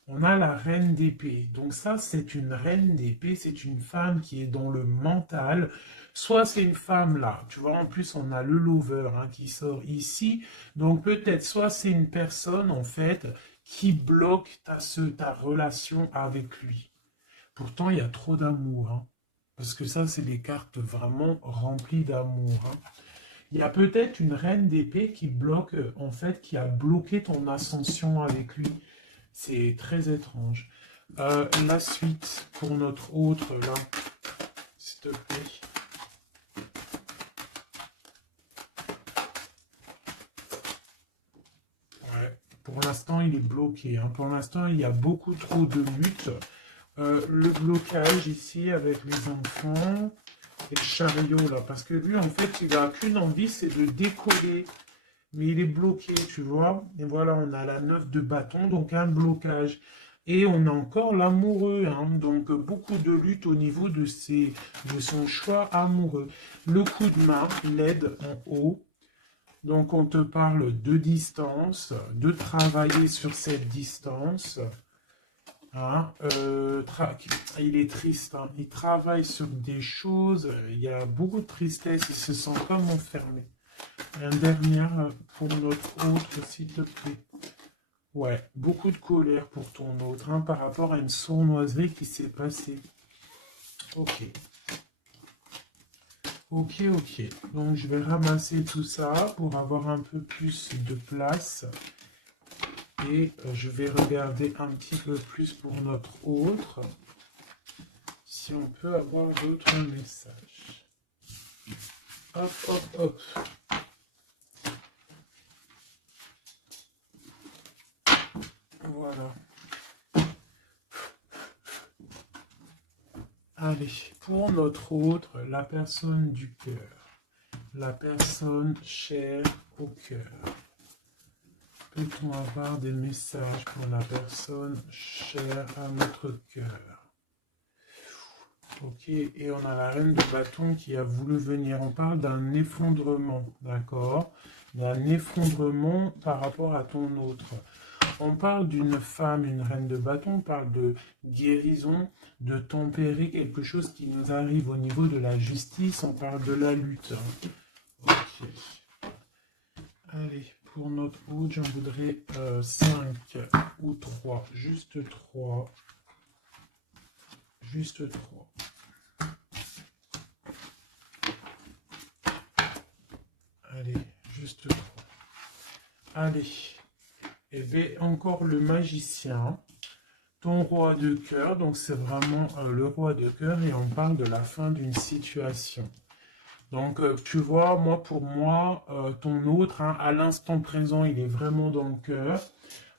on a la reine d'épée. Donc ça, c'est une reine d'épée, c'est une femme qui est dans le mental. Soit c'est une femme là, tu vois, en plus on a le lover hein, qui sort ici. Donc peut-être soit c'est une personne en fait qui bloque ta relation avec lui. Pourtant, il y a trop d'amour. Hein, parce que ça, c'est des cartes vraiment remplies d'amour. Hein. Il y a peut-être une reine d'épée qui bloque, en fait, qui a bloqué ton ascension avec lui. C'est très étrange. La suite pour notre autre, là, s'il te plaît. Ouais. Pour l'instant, il est bloqué. Hein. Pour l'instant, il y a beaucoup trop de luttes. le blocage ici avec les enfants et le chariot là. Parce que lui, en fait, il n'a qu'une envie, c'est de décoller. Mais il est bloqué, tu vois. Et voilà, on a la 9 de bâton, donc un blocage. Et on a encore l'amoureux, hein, donc beaucoup de lutte au niveau de son choix amoureux. Le coup de main, l'aide en haut. Donc on te parle de distance, de travailler sur cette distance. Hein, il est triste, hein, il travaille sur des choses, il y a beaucoup de tristesse, il se sent comme enfermé. Un dernier pour notre autre, s'il te plaît. Ouais, beaucoup de colère pour ton autre, hein, par rapport à une sournoiserie qui s'est passée. Ok. Ok, ok. Donc, je vais ramasser tout ça pour avoir un peu plus de place. Et je vais regarder un petit peu plus pour notre autre. Si on peut avoir d'autres messages. Hop, hop, hop. Voilà. Allez, pour notre autre, la personne du cœur. La personne chère au cœur. Peut-on avoir des messages pour la personne chère à notre cœur? Ok, et on a la reine de bâton qui a voulu venir. On parle d'un effondrement, d'accord? D'un effondrement par rapport à ton autre. On parle d'une femme, une reine de bâton, on parle de guérison, de tempérer quelque chose qui nous arrive au niveau de la justice, on parle de la lutte. Ok. Allez, pour notre autre, j'en voudrais 5 ou 3, juste 3. Juste 3. Allez, juste 3. Allez. Et bien, encore le magicien. Ton roi de cœur, donc c'est vraiment le roi de cœur et on parle de la fin d'une situation. Donc tu vois, pour moi, ton autre, hein, à l'instant présent, il est vraiment dans le cœur.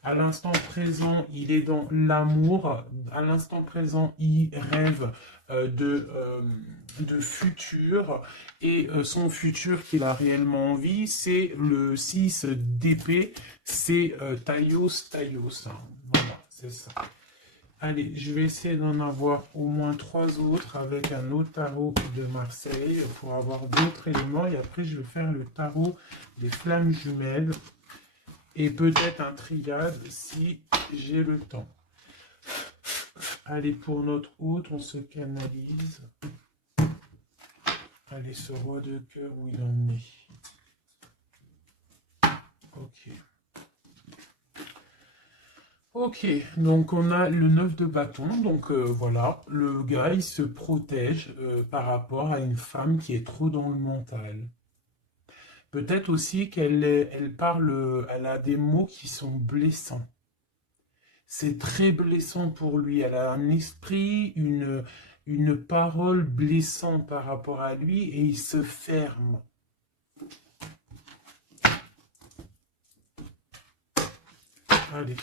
À l'instant présent, il est dans l'amour. À l'instant présent, il rêve de futur. Et son futur qu'il a réellement envie, c'est le 6 d'épée. C'est Taios. Hein. Voilà, c'est ça. Allez, je vais essayer d'en avoir au moins 3 autres avec un autre tarot de Marseille pour avoir d'autres éléments. Et après, je vais faire le tarot des flammes jumelles. Et peut-être un triade si j'ai le temps. Allez, pour notre autre, on se canalise. Allez, ce roi de cœur, où il en est. Ok. Ok, donc on a le 9 de bâton, donc voilà, le gars il se protège par rapport à une femme qui est trop dans le mental. Peut-être aussi elle parle, elle a des mots qui sont blessants. C'est très blessant pour lui, elle a un esprit, une parole blessante par rapport à lui et il se ferme. Allez,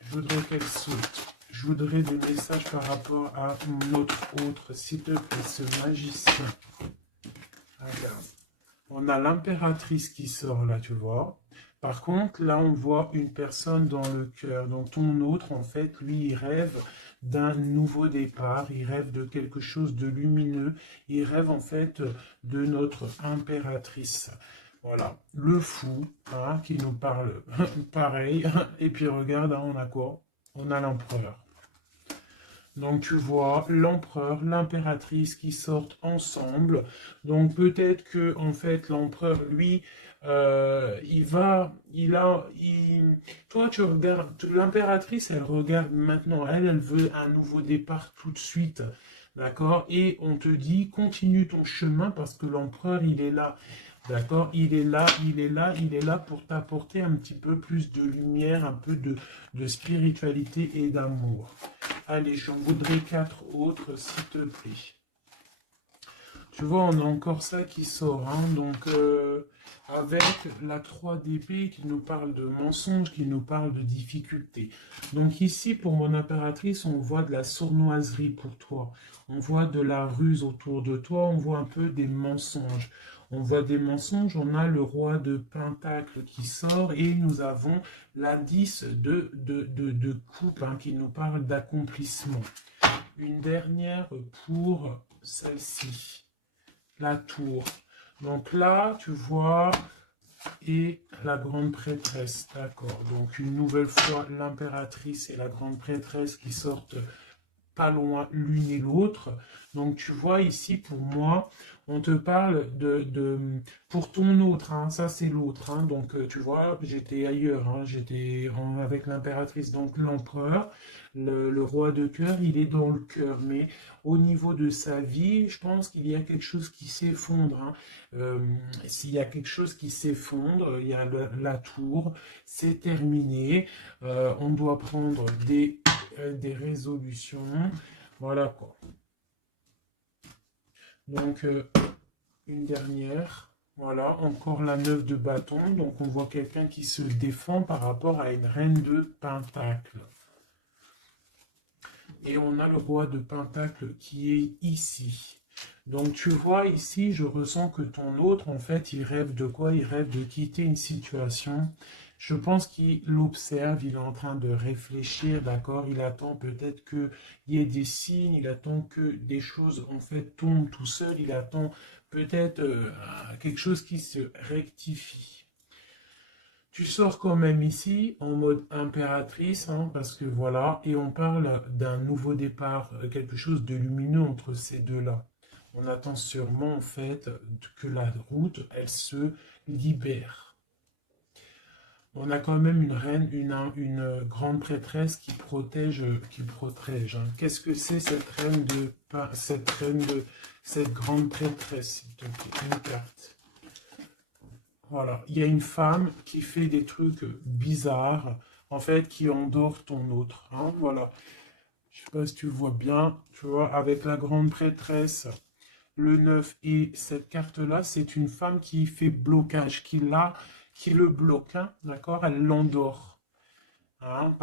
je voudrais qu'elle saute. Je voudrais des messages par rapport à notre autre, s'il te plaît, ce magicien. Regarde. On a l'impératrice qui sort là, tu vois. Par contre, là, on voit une personne dans le cœur. Donc, ton autre, en fait, lui, il rêve d'un nouveau départ. Il rêve de quelque chose de lumineux. Il rêve, en fait, de notre impératrice. Voilà, le fou, hein, qui nous parle pareil. Et puis regarde, hein, on a quoi? On a l'empereur. Donc tu vois l'empereur, l'impératrice qui sortent ensemble. Donc peut-être que en fait l'empereur, lui, toi tu regardes, l'impératrice, elle regarde maintenant, elle veut un nouveau départ tout de suite. D'accord? Et on te dit, continue ton chemin parce que l'empereur, il est là. D'accord? Il est là, il est là, il est là pour t'apporter un petit peu plus de lumière, un peu de spiritualité et d'amour. Allez, j'en voudrais 4 autres, s'il te plaît. Tu vois, on a encore ça qui sort. Hein, donc, avec la 3 d'épée qui nous parle de mensonges, qui nous parle de difficultés. Donc ici, pour mon impératrice, on voit de la sournoiserie pour toi. On voit de la ruse autour de toi, on voit un peu des mensonges. On voit des mensonges, on a le roi de Pentacle qui sort et nous avons l'indice de coupe hein, qui nous parle d'accomplissement. Une dernière pour celle-ci, la tour. Donc là, tu vois, et la grande prêtresse, d'accord. Donc une nouvelle fois, l'impératrice et la grande prêtresse qui sortent pas loin l'une et l'autre. Donc tu vois ici, pour moi, on te parle pour ton autre, hein, ça c'est l'autre. Hein, donc tu vois, j'étais ailleurs, hein, j'étais avec l'impératrice, donc l'empereur. Le roi de cœur, il est dans le cœur, mais au niveau de sa vie, je pense qu'il y a quelque chose qui s'effondre. Hein. S'il y a quelque chose qui s'effondre, il y a la tour, c'est terminé. On doit prendre des résolutions. Voilà quoi. Donc, une dernière. Voilà, encore la 9 de bâton. Donc, on voit quelqu'un qui se défend par rapport à une reine de pentacle. Et on a le roi de pentacle qui est ici. Donc, tu vois ici, je ressens que ton autre, en fait, il rêve de quoi? Il rêve de quitter une situation. Je pense qu'il l'observe, il est en train de réfléchir, d'accord? Il attend peut-être qu'il y ait des signes, il attend que des choses, en fait, tombent tout seul, il attend peut-être quelque chose qui se rectifie. Tu sors quand même ici en mode impératrice, hein, parce que voilà, et on parle d'un nouveau départ, quelque chose de lumineux entre ces deux-là. On attend sûrement, en fait, que la route, elle se libère. On a quand même une reine, une grande prêtresse qui protège, hein. Qu'est-ce que c'est cette grande prêtresse, s'il te plaît, une carte. Voilà, il y a une femme qui fait des trucs bizarres, en fait, qui endort ton autre, hein, voilà. Je sais pas si tu vois bien, tu vois, avec la grande prêtresse, le 9 et cette carte-là, c'est une femme qui fait blocage, qui le bloque, hein, d'accord? Elle l'endort, hein,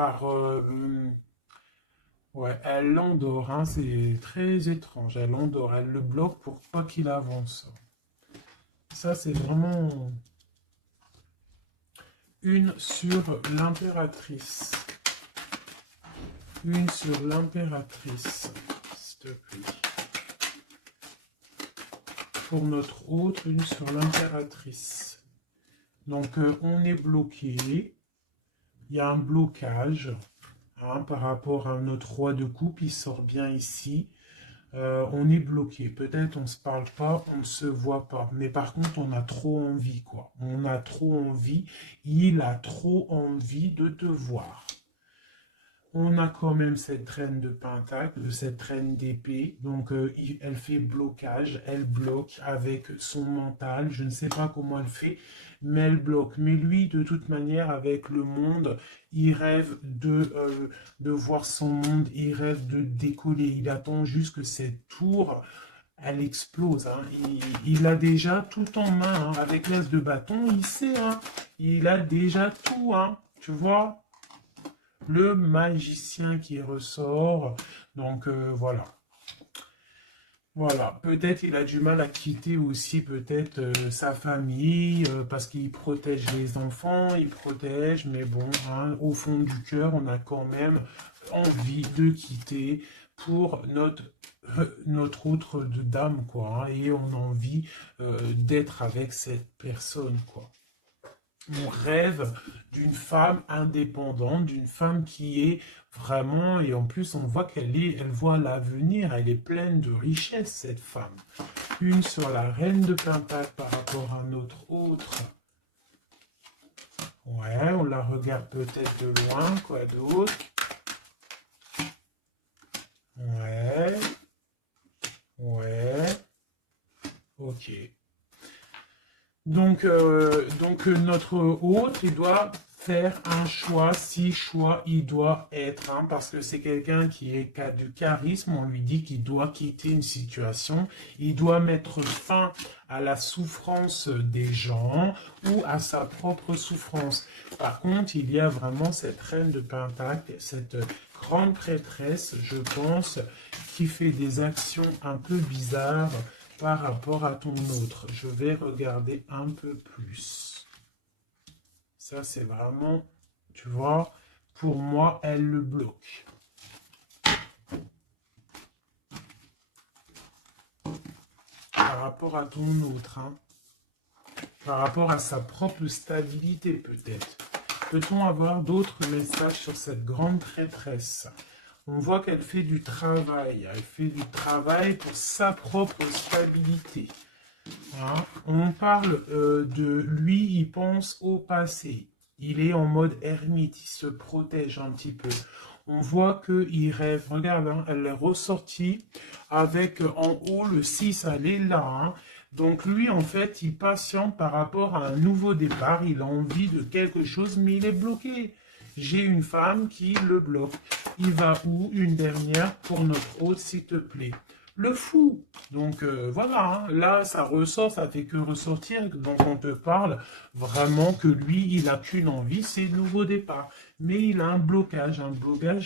ouais, elle l'endort, hein, c'est très étrange, elle l'endort, elle le bloque pour pas qu'il avance. Ça, c'est vraiment une sur l'impératrice. Une sur l'impératrice, s'il te plaît. Pour notre autre, une sur l'impératrice. Donc, on est bloqué. Il y a un blocage hein, par rapport à notre roi de coupe. Il sort bien ici. On est bloqué. Peut-être on ne se parle pas, on ne se voit pas. Mais par contre, on a trop envie, quoi. On a trop envie. Il a trop envie de te voir. On a quand même cette reine de pentacle, cette reine d'épée, donc elle fait blocage, elle bloque avec son mental, je ne sais pas comment elle fait, mais elle bloque. Mais lui, de toute manière, avec le monde, il rêve de voir son monde, il rêve de décoller, il attend juste que cette tour, elle explose. Hein. Il a déjà tout en main, hein. Avec l'as de bâton, il sait, hein. Il a déjà tout, hein. Tu vois? Le magicien qui ressort. Donc voilà. Voilà. Peut-être il a du mal à quitter aussi peut-être sa famille parce qu'il protège les enfants, il protège, mais bon, hein, au fond du cœur, on a quand même envie de quitter pour notre autre de dame, quoi. Hein, et on a envie d'être avec cette personne, quoi. On rêve d'une femme indépendante, d'une femme qui est vraiment, et en plus on voit elle voit l'avenir, elle est pleine de richesse cette femme. Une sur la reine de Pentacle par rapport à notre autre. Ouais, on la regarde peut-être de loin, quoi d'autre. Ouais. Ouais. Ok. Donc notre hôte, il doit faire un choix, si choix il doit être, hein, parce que c'est quelqu'un qui est du charisme, on lui dit qu'il doit quitter une situation, il doit mettre fin à la souffrance des gens ou à sa propre souffrance. Par contre, il y a vraiment cette reine de Pentacle, cette grande prêtresse, je pense, qui fait des actions un peu bizarres par rapport à ton autre. Je vais regarder un peu plus. Ça, c'est vraiment, tu vois, pour moi, elle le bloque. Par rapport à ton autre, hein. Par rapport à sa propre stabilité, peut-être. Peut-on avoir d'autres messages sur cette grande prêtresse? On voit qu'elle fait du travail. Elle fait du travail pour sa propre stabilité. Hein? On parle de lui, il pense au passé. Il est en mode ermite, il se protège un petit peu. On voit qu'il rêve. Regarde, hein, elle est ressortie avec en haut le 6, elle est là. Hein. Donc lui, en fait, il patiente par rapport à un nouveau départ. Il a envie de quelque chose, mais il est bloqué. J'ai une femme qui le bloque. Il va où? Une dernière pour notre hôte, s'il te plaît. Le fou. Donc voilà, hein. Là ça ressort, ça fait que ressortir. Donc on te parle vraiment que lui, il n'a qu'une envie, c'est le nouveau départ. Mais il a un blocage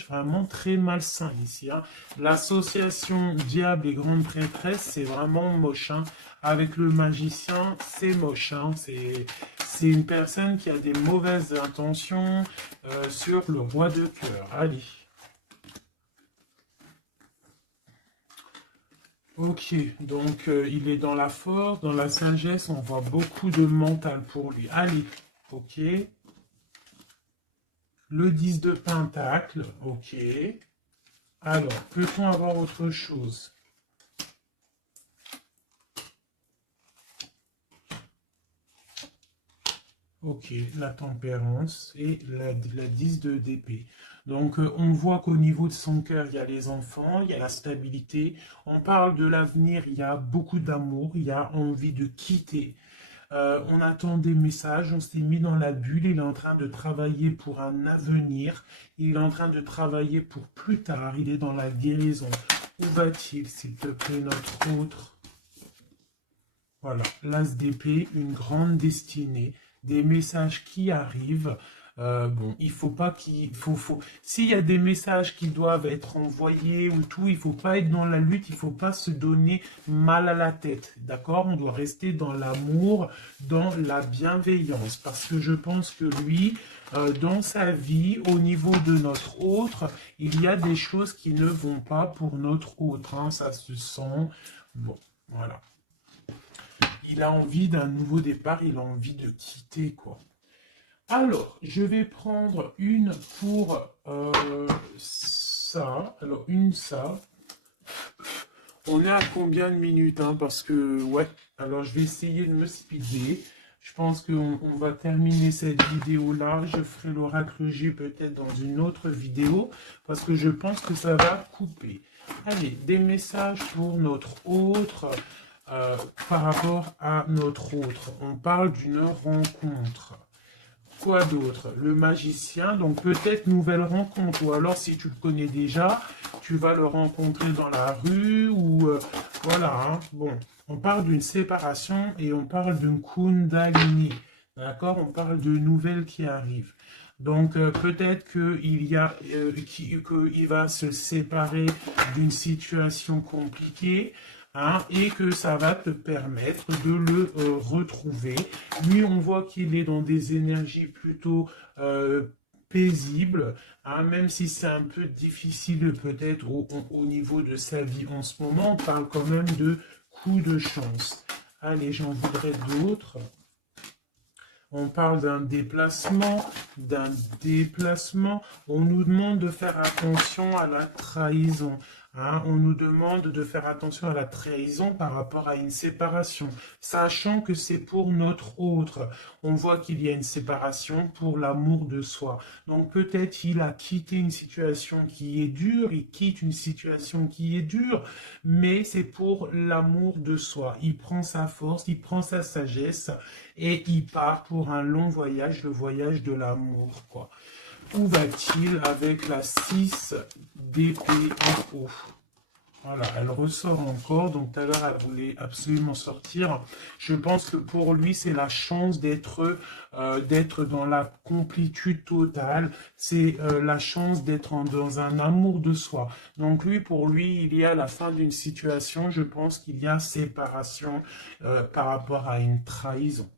vraiment très malsain ici. Hein. L'association diable et grande prêtresse, c'est vraiment moche. Hein. Avec le magicien, c'est moche. Hein. C'est une personne qui a des mauvaises intentions sur le roi de cœur. Allez. Ok, donc il est dans la force, dans la sagesse, on voit beaucoup de mental pour lui. Allez, ok. Le 10 de pentacle, ok. Alors, peut-on avoir autre chose? Ok, la tempérance et la 10 d'épée. Donc, on voit qu'au niveau de son cœur, il y a les enfants, il y a la stabilité. On parle de l'avenir, il y a beaucoup d'amour, il y a envie de quitter. On attend des messages, on s'est mis dans la bulle, il est en train de travailler pour un avenir, il est en train de travailler pour plus tard, il est dans la guérison. Où va-t-il, s'il te plaît, notre autre? Voilà, l'as d'épée, une grande destinée, des messages qui arrivent. Bon, il faut pas s'il y a des messages qui doivent être envoyés ou tout, il faut pas être dans la lutte, il faut pas se donner mal à la tête, d'accord? On doit rester dans l'amour, dans la bienveillance, parce que je pense que lui, dans sa vie, au niveau de notre autre, il y a des choses qui ne vont pas pour notre autre, hein, ça se sent. Bon, voilà. Il a envie d'un nouveau départ, il a envie de quitter, quoi. Alors, je vais prendre une pour ça. Alors, une ça. On est à combien de minutes, hein? Parce que, ouais. Alors, je vais essayer de me speeder. Je pense qu'on va terminer cette vidéo-là. Je ferai l'oracle J peut-être dans une autre vidéo. Parce que je pense que ça va couper. Allez, des messages pour notre autre. Par rapport à notre autre. On parle d'une rencontre. Quoi d'autre? Le magicien, donc peut-être nouvelle rencontre, ou alors si tu le connais déjà, tu vas le rencontrer dans la rue, ou voilà, hein. Bon, on parle d'une séparation et on parle d'une kundalini, d'accord? On parle de nouvelles qui arrivent. Donc peut-être qu'il va se séparer d'une situation compliquée, hein, et que ça va te permettre de le retrouver. Lui, on voit qu'il est dans des énergies plutôt paisibles, hein, même si c'est un peu difficile peut-être au niveau de sa vie en ce moment, on parle quand même de coups de chance. Allez, j'en voudrais d'autres. On parle d'un déplacement, On nous demande de faire attention à la trahison. Hein, on nous demande de faire attention à la trahison par rapport à une séparation, sachant que c'est pour notre autre. On voit qu'il y a une séparation pour l'amour de soi. Donc peut-être il a quitté une situation qui est dure, il quitte une situation qui est dure, mais c'est pour l'amour de soi. Il prend sa force, il prend sa sagesse et il part pour un long voyage, le voyage de l'amour, quoi. Où va-t-il avec la 6 d'épée en haut? Voilà, elle ressort encore. Donc tout à l'heure, elle voulait absolument sortir. Je pense que pour lui, c'est la chance d'être dans la complétude totale. C'est la chance d'être dans un amour de soi. Donc lui, pour lui, il y a la fin d'une situation. Je pense qu'il y a séparation par rapport à une trahison.